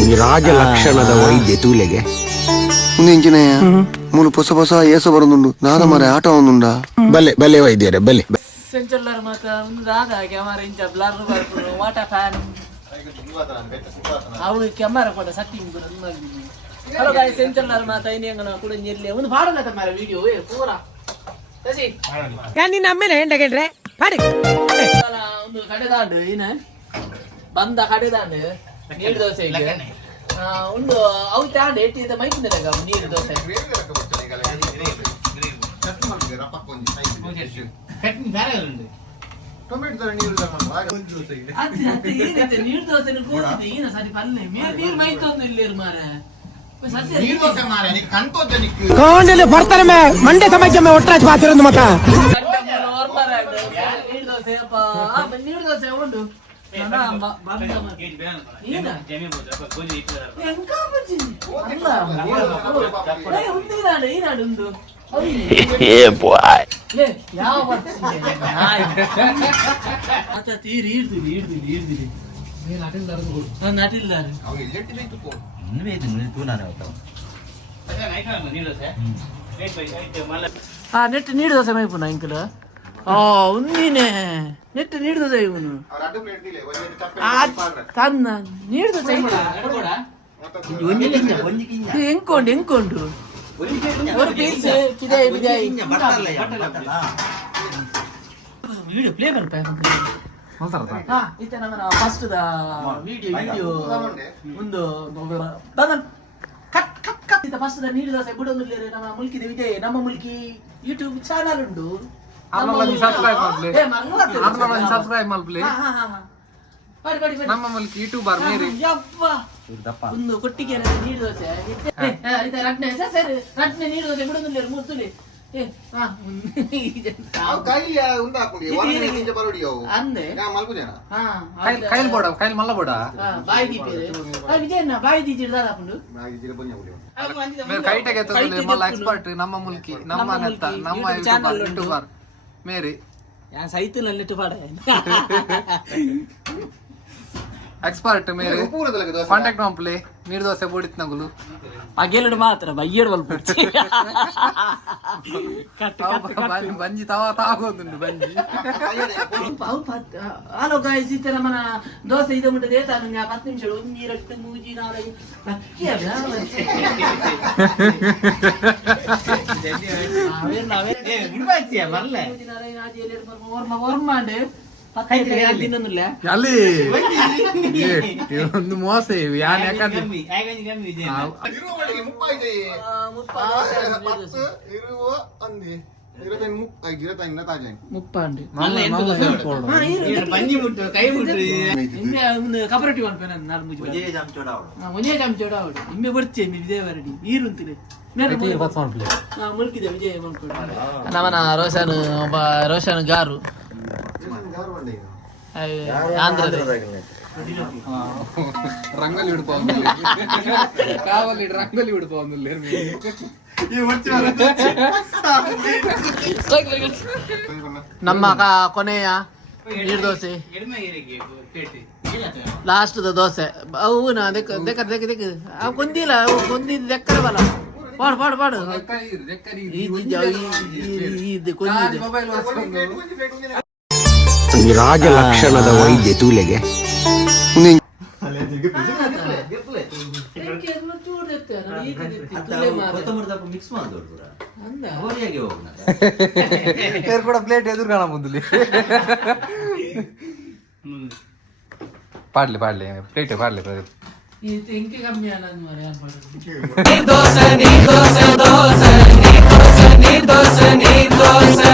ಈ ರಾಜ ಲಕ್ಷಣದ ವೈದ್ಯ ತೂಲೆಗೆ ಇಂಚಿನಯ್ಯ ಮೂಲು ಹೊಸ ಹೊಸ ಏಸ ಬರೋದುಂಡು ನಾದ ಮರ ಆಟ ಒಂದುಂಡ ಬಲ್ಲೆ ಬಲ್ಲೆ ವೈದ್ಯರೇ ಬಲ್ಲೆ ಸೆಂಚುಲ್ಲರ್ ಮಾತ ಒಂದು ದಾದ ಕ್ಯಾಮರಾ ಇಂಚ ಬ್ಲರ್ ಬರ್ಪುಡು ವಾಟರ್ ಫ್ಯಾನ್ ಅವು ಕ್ಯಾಮರಾ ಕೂಡ ಸೆಟ್ಟಿಂಗ್ ಕೂಡ ಹಲೋ ಗಾಯ್ಸ್ ಸೆಂಚುಲ್ಲರ್ ಮಾತ ಇನ್ನೇಂಗನ ಕೂಡ ಎಲ್ಲಿ ಒಂದು ಪಾಡಲ್ಲ ತಮ್ಮ ವಿಡಿಯೋ ಪೂರ ಸಸಿ ನಿನ್ನ ಅಮ್ಮೇಲೆ ಹೆಂಡಗೆಡ್ರೆ ಪಾಡಿ ಒಂದು ಕಡೆದಾಂಡು ಏನ ಬಂದ ಕಡೆದಾಂಡು ನೀರು ದೋಸೆ ಉಂಡು ಅವು ತಾಂಡು ಎಟ್ಟಿದ ಮೈಕಿಂದಾಗ ನೀರು ದೋಸೆ ನೀರು ದೋಸೆ ಏನ ಸರಿ ಪಲ್ಲೆ ನೀರು ಮೈತೊಂದು ಇಲ್ಲಿ ಮಾರ ಬರ್ತಾರೆ ಮಂಡ್ಯ ಸಮಾಜ ಒಟ್ಟರಾಜ್ ಮಾತಿರೋದು ಮತ ನೀರು ದೋಸೆ ನೀರು ದೋಸೆ ಉಂಡು నెట్ నీడు దోశ అయిపోయినా ఇంకలు ఉందినే నెట్ నీడు దోశ అయిపోను నీడు దోశ ఎంకోండి ఎంకోండు ஒரு பீஸ் கிதே விஜய் வீடிಯೋ ಪ್ಲೇ ಮಾಡ್ತಾ ಇತ್ತೆ ನಮ್ಮ ಫಸ್ಟ್ ದ ವಿಡಿಯೋ ಒಂದು ಕಟ್ ಕಟ್ ಕಟ್ ಇತ್ತ ಫಸ್ಟ್ ದ ನೀರು ದೋಸೆ ಬಿಡೋದಿಲ್ಲ ನಮ್ಮ ಮುಲ್ಕಿದ ವಿಜಯ್ ನಮ್ಮ ಮುಲ್ಕಿ ಯೂಟ್ಯೂಬ್ ಚಾನಲ್ ಉಂಟು ಸಬ್ಸ್ಕ್ರೈಬ್ ಮಾಡ್ಲಿ ನಮ್ಮ ಮೂಲಕ ಯೂಟ್ಯೂಬರ್ ಮೇರಿ ಒಂದು ಕೊಟ್ಟಿಗೆ ನೀರು ದೋಸೆ ರಟ್ನೆ ಸರ್ ರಟ್ನೆ ನೀರು ದೋಸೆ ಬಿಡೋದಿಲ್ಲ ಮೂರ್ತುಲಿ ಕೈಲ್ ಮಲ್ಲ ಬೋಡ ಬಾಯಿ ದೀಪೇರು ವಿಜಯಣ್ಣ ಬಾಯಿ ದೀಜಿಡ್ ದಾದಾಪುಂಡು ಕೈಟಗೆ ಮಲ್ಲ ಎಕ್ಸ್ಪರ್ಟ್ ನಮ್ಮ ಮುಲ್ಕಿ ನಮ್ಮ ನೆತ್ತ ನಮ್ಮ ಯೂಟ್ಯೂಬರ್ ಮೇರಿ ഞാൻ സൈറ്റിലല്ലിട്ട് പാടേ ಎಕ್ಸ್ಪರ್ಟ್ ಮೇರೆ ಕಾಂಟ್ಯಾಕ್ಟ್ ಮಾಡ್ಲಿ ನೀರು ದೋಸೆ ಬೋಡಿತ್ ನಗುಲು ಅಗೆಲಡು ಮಾತ್ರ ಬಯ್ಯಡ್ ಬಲ್ಪ ಬಂಜಿ ತವಾ ತಾಗೋದುಂಡು ಬಂಜಿ ಹಲೋ ಗಾಯ್ಸ್ ಇತ್ತೆ ನಮ್ಮನ ದೋಸೆ ಇದು ಮುಟ್ಟದೆ ತಾನು 10 ನಿಮಿಷ ಒಂದು ನೀರಟ್ಟು ಮೂಜಿ ನಾಳೆ ಓರ್ಮಾಂಡ್ ಅಲ್ಲಿ ಒಂದು ಮೋಸ ಯಾನ್ ಯಾಕಂದ್ರೆ ಕಪರೇಟಿವ್ ನಿಮ್ಮೆ ಬರ್ತೀನಿ ವಿಜಯವರಡಿ ನೀರು ಅಂತೀನಿ ಮುಲ್ಕಿದೆ ವಿಜಯ ನಮ್ಮನ ರೋಷನ್ ಒಬ್ಬ ರೋಷನ್ ಗಾರು ಆಂಧ್ರದ ರಂಗೋಲಿ ಉಡುಪೋದಿಲ್ಲ ಕಾವಲಿ ರಂಗೋಲಿ ಉಡುಪೋದಿಲ್ಲ ನಮ್ಮ ಕೊನೆಯ ನೀರು ದೋಸೆ ಲಾಸ್ಟ್ ದೋಸೆ ಅವನ ಕೊಂದಿಲ್ಲ ಕೊಂದಿದ್ದು ಲೆಕ್ಕರ ಬಲ್ಲ ಪಾಡು ಪಾಡು ಪಾಡು ಇದು ಕೊಂದಿದೆ ಈ ರಾಜ ಲಕ್ಷಣದ ವೈದ್ಯ ತೂಲೆಗೆ ಕೂಡ ಪ್ಲೇಟ್ ಎದುರು ಕಾಣ ಮುಂದಲ್ಲಿ ಪಾಡ್ಲಿ ಪಾಡ್ಲಿ ಪ್ಲೇಟ್ ಪಾಡ್ಲಿ ಇಂಕೆ ಕಮ್ಮಿ ನೀರ್ ದೋಸೆ ನೀರ್ ದೋಸೆ ದೋಸೆ ನೀರ್ ದೋಸೆ ನೀರ್ ದೋಸೆ ನೀರ್ ದೋಸೆ